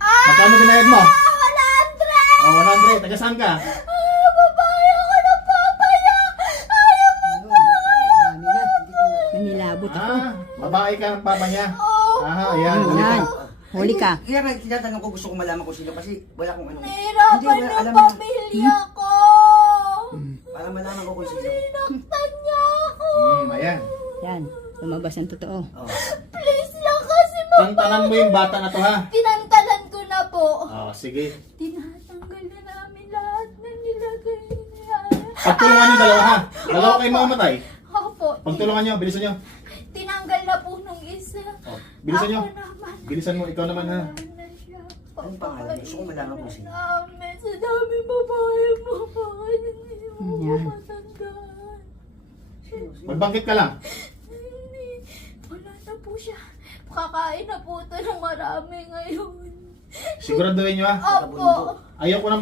Magkano binayad mo? 100! Oh, 100. Taga saan ka? Babae ako ng papaya! Ayaw mo ba? Nanilabot ako. Babae ka ng papa niya. Oo. Ayan. Huli ka. Yan. Huli ka. Kaya nga tinatanong ko, gusto ko malaman kung sino kasi wala akong ano. Nahirapan wala, ng alam mo. pamilya ko! Para malaman ko kung sino. Sinaktan niya ako! Ayan. Yan. Lumabas ang totoo. Oh. Please lang kasi Tantanan mo yung bata na to ha. Tinantanan ko na po. Oh, sige. Tinatanggal na namin lahat ng nilagay niya. Pagtulungan niyo dalawa ha. Dalawa kayo mamamatay. Opo. Pagtulungan niyo, bilisan niyo. Tinanggal na po nung isa. Oh, bilisan niyo. Ako naman. Bilisan mo, ikaw naman ha. Wala na siya. Anong pangalan? Gusto ko malaman kung sino. Namin sa dami babae mo. Bakit hindi mo Yan. matandaan? Magbangkit ka lang. Hindi. Wala na po siya. Kakain na po ito ng marami ngayon. Siguraduhin niyo ha. Opo. Ayoko na